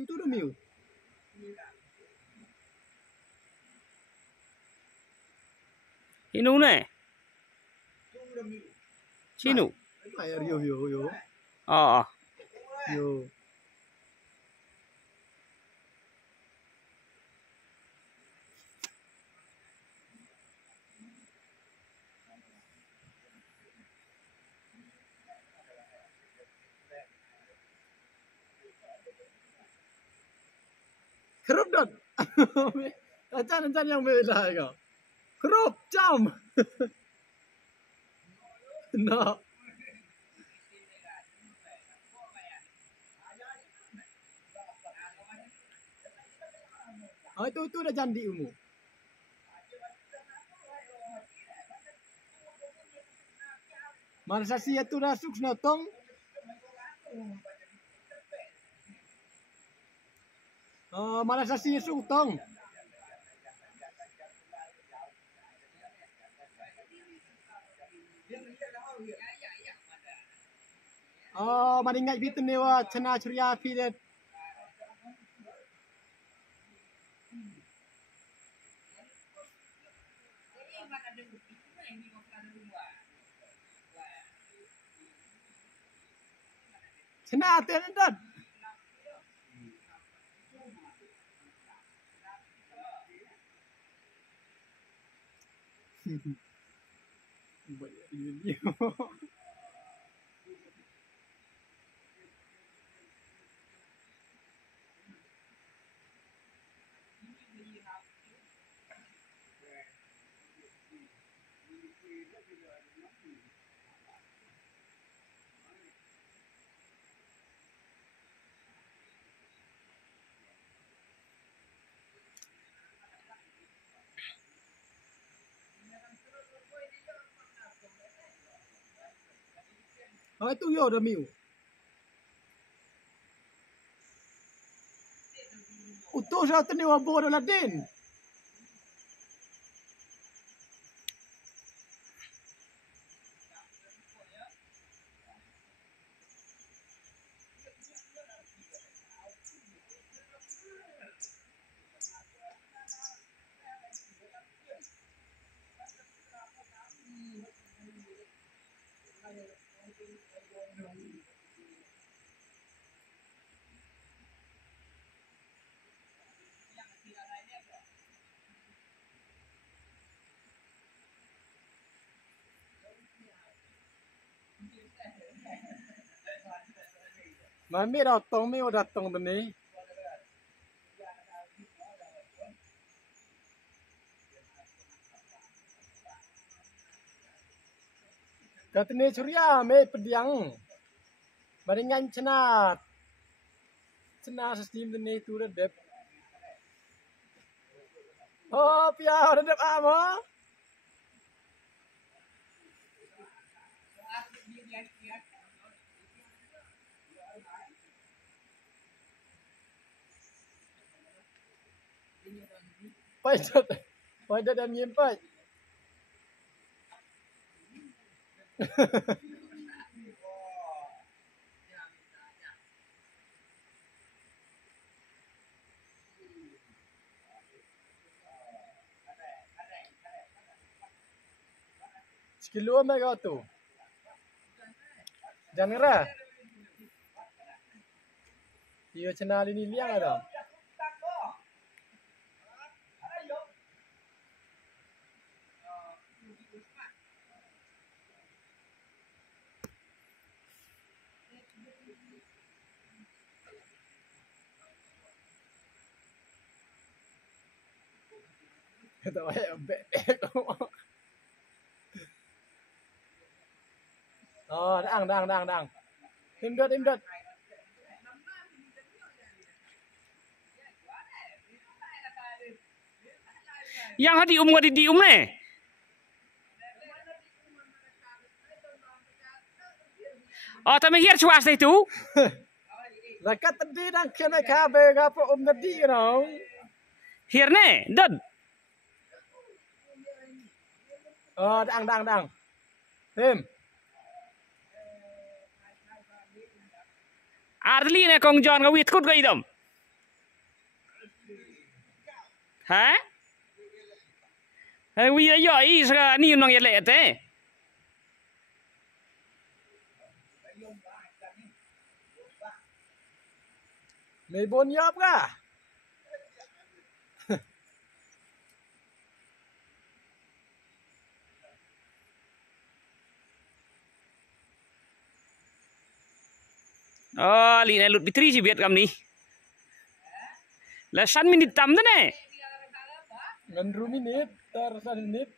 Itu udah miu. Inu ne? Sinu. Air yo. Oh. Yo. Kerup dot. Acan yang beda kau. Kerup jam. No. Oh itu udah jandi umum. Masa sih itu dah suk notong. Oh, malah sih suk tong. Oh, maringat bitu newa cena curia pidet. Cena tendat. Oh itu yo udah miu. Utuh saya tadi wabur ladin. Mami datang tadi. Katanya surya me pediang. Baringan cenat. Cenat sistem tadi itu udah dep. Oh, pia udah dep ama. Pada dan nyimpai. Sekilo mega tu. Jangan ra. Dia channel ini liang ada. Kata ayah bek. Oh, dang. Imdot. Yang hadi di ne? Oh, tapi hier cuas itu. Lakat tadi dan kena kabe gapo tadi you. Hier ne, dad. Oh, dang. Tim. Arli ne kong John ngawit kut ga idam. Hả? Wi yo I sa ni nong ye le te. May bonyap ka. Oh, li lut bitri si biat kam ni. La san minit tam ne. Ngan 2 minit, tar 1 minit.